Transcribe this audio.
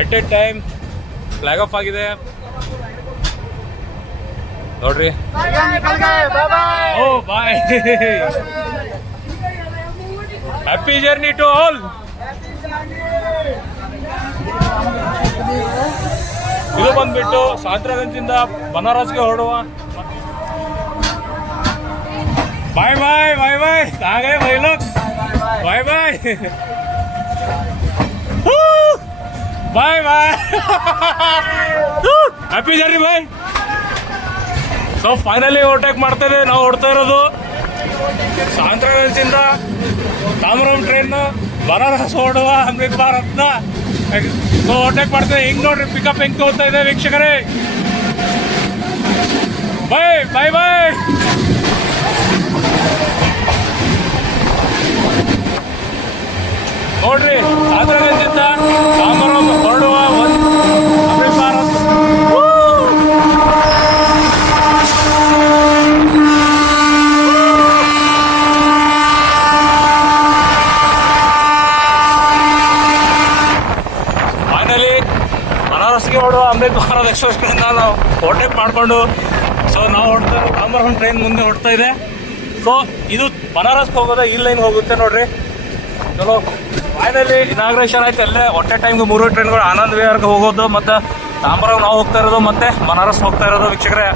At A time flag of ಆಗಿದೆ ನೋಡ್ರಿ. ಓ ಬಾಯ್, happy journey to all. ಇದು ಬಂದ್ಬಿಟ್ಟು ಸಾಂತ್ರಾಗಂಜಿಂದ ಬನಾರಸ್ಗೆ ಹೊರಡುವ. ಬಾಯ್ ಬಾಯ್ ಬಾಯ್ ಬಾಯ್ ಆಗ ಬಾಯ್ ಲೋಕ್ ಬಾಯ್ ಬಾಯ್ ಬಾಯ್ ಬಾಯ್ ಹ್ಯಾಪಿ ಜರ್ನಿ ಬಾಯ್. ಸೊ ಫೈನಲಿ ಓವರ್ಟೇಕ್ ಮಾಡ್ತಾ ಇದೆ. ನಾವು ಓಡ್ತಾ ಇರೋದು ಸಾಂತ್ರಾಗಂಜಿಂದ ತಾಮ್ರಮ್ ಟ್ರೈನ್ ಬನಾರಸ್ ಹೊರಡುವ ಅಮೃತ್ ಭಾರತ್ನ. ಸೊ ಓವರ್ಟೇಕ್ ಮಾಡ್ತಾ ಇದೆ. ಹಿಂಗ್ ನೋಡ್ರಿ ಪಿಕಪ್ ಹೆಂಗ್ ತಗೋತಾ ಇದೆ ವೀಕ್ಷಕರೇ. ಬಾಯ್ ಬಾಯ್ ಬಾಯ್. ನೋಡ್ರಿ ಸಾಂತ್ರಾಗಂಜಿಂದ ತಾಮ್ರಮ್ ಹೊರಡುವ ಅಮೃತ್ ಭಾರತ್. ಬನಾರಸ್ಗೆ ಹೊರಡುವ ಅಮೃತ್ ಭಾರತ್ ಎಕ್ಸ್ಪ್ರೆಸ್ ಟ್ರೈನ್ನ ನಾವು ಓವರ್ಟೇಕ್ ಮಾಡಿಕೊಂಡು ಸೊ ನಾವು ಹೊಡ್ತಾ ತಾಮ್ರಮ್ ಟ್ರೈನ್ ಮುಂದೆ ಹೊಡ್ತಾ ಇದೆ. ಸೊ ಇದು ಬನಾರಸ್ಗೆ ಹೋಗೋದ ಈ ಲೈನ್ ಹೋಗುತ್ತೆ ನೋಡ್ರಿ. ಚಲೋ ಫೈನಲಿ ಇನಾಗ್ರೇಷನ್ ಆಯ್ತು. ಅಲ್ಲೇ ಒಟ್ಟೆ ಟೈಮ್ಗೆ 3 ಟ್ರೈನ್ಗಳು ಆನಂದ್ ವಿಹಾರ್ಗೆ ಹೋಗೋದು, ಮತ್ತು ತಾಮ್ರಮ್ ನಾವು ಹೋಗ್ತಾ ಇರೋದು, ಮತ್ತೆ ಬನಾರಸ್ ಹೋಗ್ತಾ ಇರೋದು ವೀಕ್ಷಕರೇ.